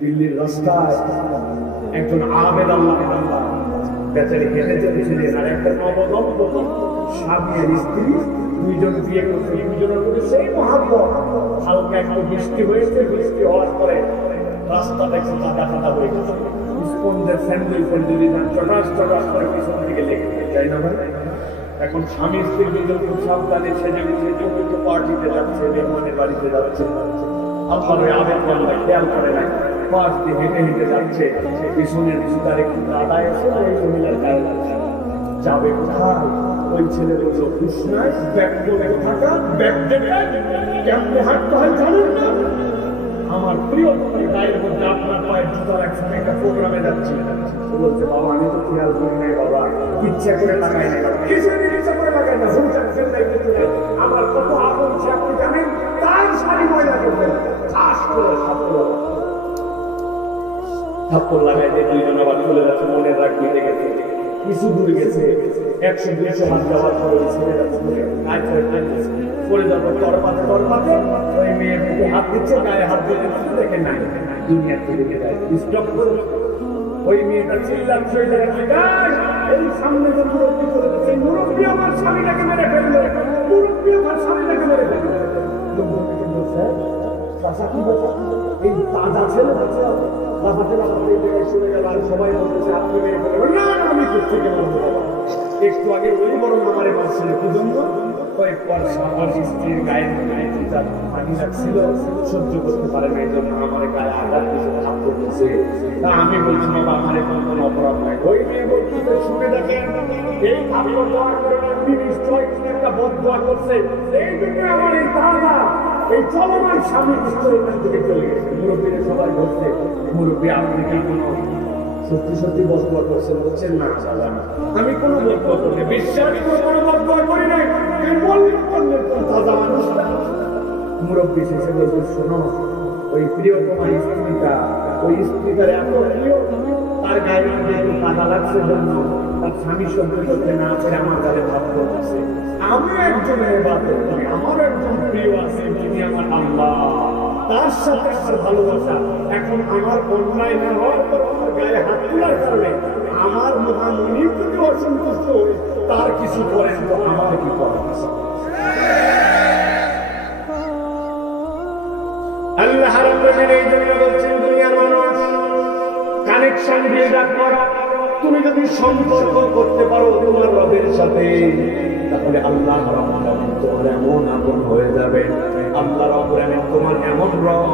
দিল্লির রাস্তায় একজন আবেদ আল্লাহ বেচারি হেঁটে চলেছিলেন, আর একটা নবদম্পতি স্বামী আর স্ত্রী দুইজন বিয়ে করছে, দুইজনের মধ্যে সেই মহাব্বত। হালকা একটু বৃষ্টি হয়েছে, বৃষ্টি হওয়ার পরে রাস্তাটা একটু কাদা কাদা হয়ে গেছে। স্পঞ্জের স্যান্ডেল করে যদি চটাস চটাস করে পিছন থেকে লেগে যাই না ভাই। এখন স্বামী স্ত্রী দুজন খুব সাবধানে সেজে গুছিয়ে চতুর্থ পার্টিতে যাচ্ছে, মেহমানের বাড়িতে যাচ্ছে। আপনার ওই আবেগ বন্ধা খেয়াল করে নাই, পাশ দিয়ে হেঁটে হেঁটে যাচ্ছে, পিছনের জুতার একটু কাদা এসে ওই মহিলার গায়ে যাবে কোথায়? ওই ছেলে বলল কৃষ্ণায় ব্যাগ করে থাকা ব্যাগ দেবে কেমনে হাঁটতে হয় জানেন না? আমার প্রিয় গায়ের মধ্যে আপনার পায়ের জুতা রাখছে, একটা প্রোগ্রামে যাচ্ছি। বলছে বাবা আমি তো খেয়াল করি নাই বাবা, ইচ্ছা করে লাগাই নাই, ইচ্ছা করে লাগাই না, আমার কত আপন আপনি জানেন, তার শাড়ি ময়লা করবেন চাষ করে থাপ্পড় লাগাই দিয়ে দুইজন আবার চলে যাচ্ছে। মনে রাখবি গেছে কিছু দূরে গেছে, 100-200 হাত যাওয়ার পরে ছেড়ে যাচ্ছে, পড়ে যাবো তরপাতে তরপাতে। ওই মেয়ের মুখে হাত দিচ্ছে, গায়ে হাত দিয়ে দেখে নাই, দুনিয়া থেকে যায় স্টপ করে। ওই মেয়েটা চিল্লাচ্ছে ওই জায়গায়, এই সামনে যে মুরব্বী চলে যাচ্ছে, মুরব্বী আমার স্বামীটাকে মেরে ফেললে, মুরব্বী আমার স্বামীটাকে মেরে ফেললে। এই তাজা ছেলে বলছে চলে গেল, আর সবাই বলতেছে আপনি মেরে ফেলবেন না, আমি থেকে মারবো বাবা। একটু আগে ওই বড় আমারে মারছিল কি জন্য? কয়েকবার আমার স্ত্রীর গায়ের পানি লাগছিল, সহ্য করতে পারে না, এই জন্য আমার গায়ে আঘাত দিতে হাত করতেছে। তা আমি বলছি বাবা আমার এখন কোনো অপরাধ নাই। ওই মেয়ে বলতেছে শুনে দেখেন, এই ঠাকুর দোয়া করে আপনি নিশ্চয় একটা বদ দোয়া করছে, এই জন্য আমার এই তাজা এই চলমান স্বামী নিশ্চয় এখান থেকে চলে গেছে। মুরব্বীরা সবাই বলছে মুরব্বী আপনি কি কোনো সত্যি সত্যি বদয়া করছেন? বলছেন না আমি কোনো বদয়া করি, বিশ্বাস করে কোনো বদয়া করি নাই, তাজা মানুষ। মুরব্বী শেষে বলছে শোনো, ওই প্রিয়তমার স্ত্রীটা, ওই স্ত্রীটার এত প্রিয়, তার গায়ে মধ্যে একটু কাদা লাগছে জন্য তার স্বামী সহ্য করতে না পেরে আমার গায়ে ভাব করতেছে। আমি একজনের বাদে আমার একজন প্রিয় আছে, যিনি আমার আল্লাহ, তার সাথে আমার ভালোবাসা। এখন আমার অন্যায় না হওয়ার পর আমার গায়ে হাত তোলার কারণে আমার মহামণি যদি অসন্তুষ্ট হয়ে তার কিছু করেন তো আমার কি করা? আল্লাহ রাব্বুল আলামিন এই জন্য বলছেন দুনিয়ার মানুষ কানেকশন বিল্ড আপ করো। তুমি যদি সম্পর্ক করতে পারো তোমার রবের সাথে, তাহলে আল্লাহ রাব্বুল আলামিন তোমার এমন আপন হয়ে যাবে, আল্লাহ রাব্বুল আলামিন তোমার এমন রব,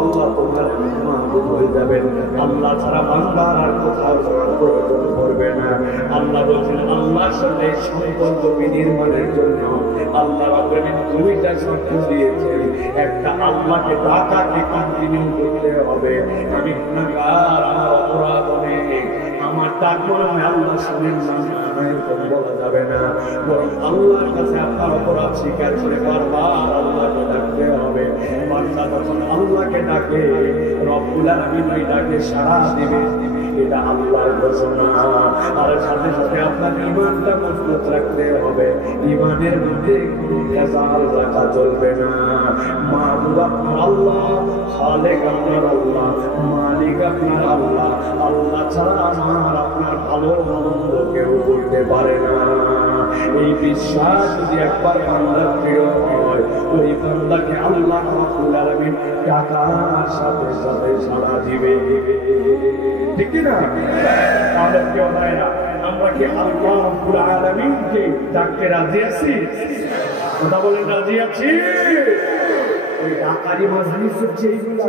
আল্লাহ তোমার এমন আপন হয়ে যাবেন, আল্লাহ ছাড়া বান্দার আর কোথাও যাওয়ার প্রয়োজন পড়বে না। আল্লাহ বলছেন আল্লাহর সাথে সম্পর্ক বিনির্মাণের জন্য আল্লাহ রাব্বুল আলামিন দুইটা শর্ত দিয়েছে। একটা, আল্লাহকে ডাকাকে কন্টিনিউ করতে হবে। আমি গুনাহগার, আমার অপরাধ অনেক, আমার ডাক মনে হয় আল্লাহ শুনেন না, এরকম বলা যাবে না, বরং আল্লাহর কাছে আপনার অপরাধ স্বীকার করে বারবার আল্লাহকে ডাকতে হবে। বান্দা যখন আল্লাহকে ডাকে রব্বুল আলামিন ওই ডাকে সাড়া দিবে, এটা আল্লাহর ঘোষণা। আর সাথে সাথে আপনার ঈমানটা মজবুত রাখতে হবে, ঈমানের মধ্যে কোনো ভেজাল রাখা চলবে না। মাবুদ আপনার আল্লাহ, খালেক আপনার আল্লাহ, মালিক আপনার আল্লাহ, আল্লাহ ছাড়া আমার আপনার ভালো মন্দ কেউ করতে পারে না। এই বিশ্বাস যদি একবার বান্দার প্রিয় হয়, ওই বান্দাকে আল্লাহ রাব্বুল আলামিন ডাকার সাথে সাথে সাড়া দিবে, ঠিক কি না? তাহলে কেউ হয় না, আমরা কি আল্লাহ রাব্বুল আলামিনকে ডাকতে রাজি আছি? কথা বলেন রাজি আছি? ওই ডাকারি মাজলিস হচ্ছে এইগুলা।